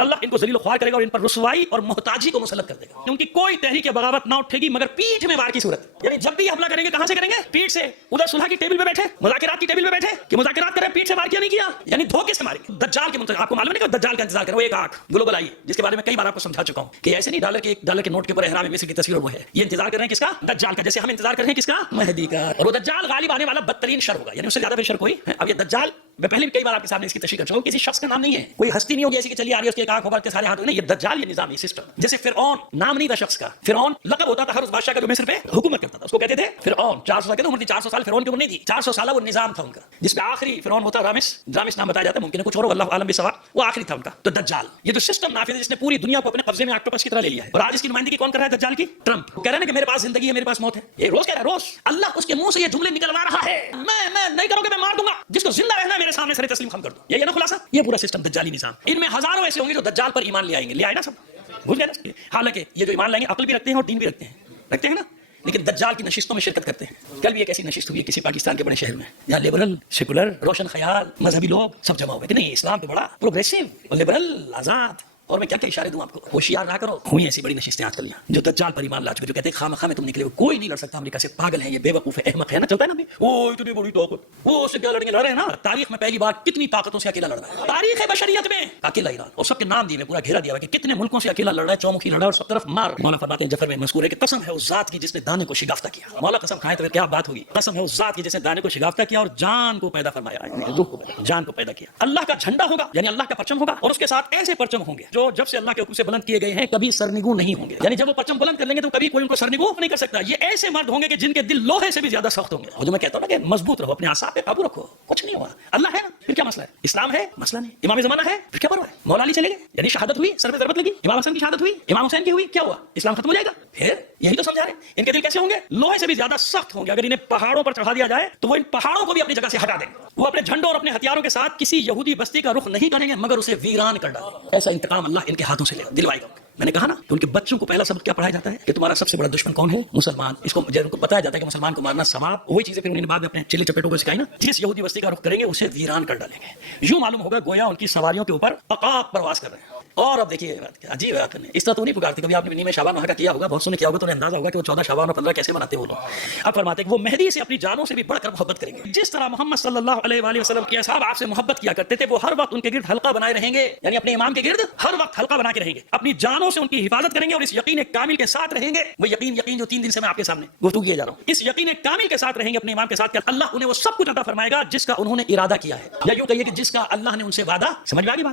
اللہ ان کو ذلیل و خوار کرے گا اور ان پر رسوائی اور محتاجی کو مسلط کر دے گا. ان کی کوئی تحریک بغاوت نہ اٹھے گی مگر پیٹھ میں وار کی صورت. یعنی جب بھی حملہ کریں گے کہاں سے کریں گے؟ پیٹھ سے. ادھر صلح کی ٹیبل پہ بیٹھے, مذاکرات کی ٹیبل پہ بیٹھے کہ مذاکرات کریں, پیٹھ سے وار کیا نہیں کیا, یعنی دھوکے سے ماریں گے. دجال کے منتظر, آپ کو معلوم ہے کہ دجال کا انتظار کرو, ایک آنکھ گلوبل آئی جس کے بارے میں کئی بار آپ کو سمجھا چکا ہوں کہ ایسے نہیں ڈالر کے نوٹ کے اوپر احرام مصر کی تصویر وہ ہے. یہ انتظار کر رہے ہیں کس کا؟ دجال کا. جیسے ہم انتظار کر رہے ہیں کس کا؟ مہدی کا. اور وہ دجال غالب آنے والا بدترین شر ہوگا, یعنی اس سے زیادہ پھر شر کوئی. اب یہ دجال میں پہلے بھی کئی بار آپ کے سامنے اس کی تشریح کر چکا ہوں, کسی شخص کا نام نہیں ہے, کوئی ہستی نہیں ہوگی ایسی کہ چلی آ رہی ہے اس کے ایک آنکھ ہوگا کے سارے ہاتھ. نہیں, یہ دجال, یہ نظام, یہ سسٹم. جیسے فرعون نام نہیں تھا شخص کا, فرعون لقب ہوتا تھا ہر اس بادشاہ کا جو مصر پہ حکومت کرتا تھا, اس کو کہتے تھے فرعون. 400 سال کی عمر تھی, 400 سال فرعون کی عمر نہیں تھی, 400 سال وہ نظام تھا ان کا, جس میں آخری فرعون ہوتا رامس نام بتایا جاتا ہے, ممکن ہے کچھ اور ہو, اللہ عالم بالصواب, وہ آخری تھا ان کا. تو دجال یہ جو سسٹم نافذ ہے جس نے پوری دنیا کو اپنے قبضے میں آکٹوپس کی طرح لے لیا ہے, اور آج اس کی نمائندگی کون کر رہا ہے دجال کی؟ ٹرمپ. کہہ رہے ہیں کہ میرے پاس زندگی ہے, میرے پاس موت ہے. یہ روز کہہ رہا ہے, روز اللہ اس کے منہ سے یہ جملے نکلوا رہا ہے, میں نہیں کروں گا, میں مار دوں گا, جس کو زندہ رہنا ہے میرے سامنے سر تسلیم خم کر دو. یہ نا خلاصہ, یہ پورا سسٹم دجالی نظام. ان میں ہزاروں ایسے ہوں گے جو دجال پر ایمان لے آئیں گے, لے آئے نا سب, بھول گئے نا. حالانکہ یہ جو ایمان لائیں گے عقل بھی رکھتے ہیں اور دین بھی رکھتے ہیں نا, لیکن دجال کی نشستوں میں شرکت کرتے ہیں. کل بھی ایک ایسی نشست ہوئی کسی پاکستان کے بڑے شہر میں, یہاں لبرل, سیکولر, روشن خیال, مذہبی لوگ سب جمع ہوئے کہ نہیں اسلام تو بڑا پروگریسو اور لبرل, آزاد, اور میں کیا کیا اشارے دوں آپ کو, ہوشیار رہا کرو. ہوئی ایسی بڑی نشستیں آج کل یہاں جو دجال پر ایمان لا چکے, جو کہتے ہیں خامخواہ میں تم نکلے ہو, کوئی نہیں لڑ سکتا امریکہ سے, پاگل ہے یہ, بے وقوف ہے, احمق ہے نا, چلتا ہے نا. وہ اتنی بڑی طاقت, وہ اس سے کیا لڑیں گے, لڑ رہے ہیں نا. تاریخ میں پہلی بار کتنی طاقتوں سے اکیلا لڑ رہا ہے, تاریخ بشریت میں اکیلا ایران, اور سب کے نام دیے, پورا گھیرا دیا ہوا کہ کتنے ملکوں سے اکیلا لڑ رہا ہے, چومکھی لڑا اور سب طرف مار. مولا فرماتے ہیں جفر میں مذکور ہے کہ قسم ہے اس ذات کی جس نے دانے کو شگافتہ کیا. مولا قسم کھائے تو کیا بات ہوگی, قسم ہے اس ذات کی جس نے دانے کو شگافتہ کیا اور جان کو پیدا فرمایا, روح کو, جان کو پیدا کیا. اللہ کا جھنڈا ہوگا, یعنی اللہ کا پرچم ہوگا, اور اس کے ساتھ ایسے پرچم ہوں گے جو جب سے اللہ کے حکم سے بلند کیے گئے ہیں کبھی سرنگو نہیں ہوں گے. یعنی جب وہ پرچم بلند کر لیں گے تو کبھی کوئی ان کو سرنگو نہیں کر سکتا. یہ ایسے مرد ہوں گے کہ جن کے دل لوہے سے بھی زیادہ سخت ہوں گے. اور جو میں کہتا ہوں نا کہ مضبوط رہو, اپنے اعصاب پہ قابو رکھو, کچھ نہیں ہوا. اللہ ہے نا, پھر کیا مسئلہ ہے؟ اسلام ہے, مسئلہ نہیں. امام زمانہ ہے, پھر کیا پرواہ ہے؟ مولا علی چلے گئے, یعنی شہادت ہوئی, سر پہ ضربت لگی, امام حسن کی شہادت ہوئی, امام حسین کی ہوئی, کیا ہوا؟ اسلام ختم ہو جائے گا؟ پھر یہی تو سمجھا رہے ہیں. ان کے دل کیسے ہوں گے؟ لوہے سے بھی زیادہ سخت ہوں گے. اگر انہیں پہاڑوں پر چڑھا دیا جائے تو وہ ان پہاڑوں کو بھی اپنی جگہ سے ہٹا دیں گے. وہ اپنے جھنڈوں اور اپنے ہتھیاروں کے ساتھ کسی یہودی بستی کا رخ نہیں کریں گے مگر اسے ویران کر ڈالیں گے. ایسا انتقام اللہ ان کے ہاتھوں سے دلوائے گا. میں نے کہا نا کہ ان کے بچوں کو پہلا سبق کیا پڑھایا جاتا ہے کہ تمہارا سب سے بڑا دشمن کون ہے؟ مسلمان. اس کو جب ان کو بتایا جاتا ہے کہ مسلمان کو مارنا ثواب, وہی چیزیں پھر انہوں نے بعد میں اپنے چلی چپیٹوں کو سکھائی نا. جس یہودی بستی کا رخ کریں گے اسے ویران کر ڈالیں گے. یوں معلوم ہوگا گویا ان کی سواریوں کے اوپر عقاب پرواز کر رہے ہیں. اور اب دیکھیے عجیب بات ہے, اس طرح تو نہیں پکارتے. کبھی آپ نے نیمہ شعبان کا کیا ہوگا, بہت سنے کیا ہوگا, تو انہیں اندازہ ہوگا کہ وہ 14 شعبان اور 15 کیسے مناتے ہیں وہ لوگ. اب فرماتے ہیں کہ وہ مہدی سے اپنی جانوں سے بھی بڑھ کر محبت کریں گے. جس طرح محمد صلی اللہ علیہ وآلہ وسلم کے اصحاب آپ سے محبت کیا کرتے تھے, وہ ہر وقت ان کے گرد حلقہ بنائے رہیں گے, یعنی اپنے امام کے گرد ہر وقت حلقہ بنا کے رہیں گے, اپنی جانوں سے ان کی حفاظت کریں گے اور اس یقین کامل کے ساتھ رہیں گے. وہ یقین جو 3 دن سے میں آپ کے سامنے گفتگو کیے جا رہا ہوں, اس یقین کامل کے ساتھ رہیں گے اپنے امام کے ساتھ کہ اللہ انہیں وہ سب کچھ عطا فرمائے گا جس کا انہوں نے ارادہ کیا ہے, یا یوں کہیے کہ جس کا اللہ نے ان سے وعدہ. سمجھ میں آ گئی بات؟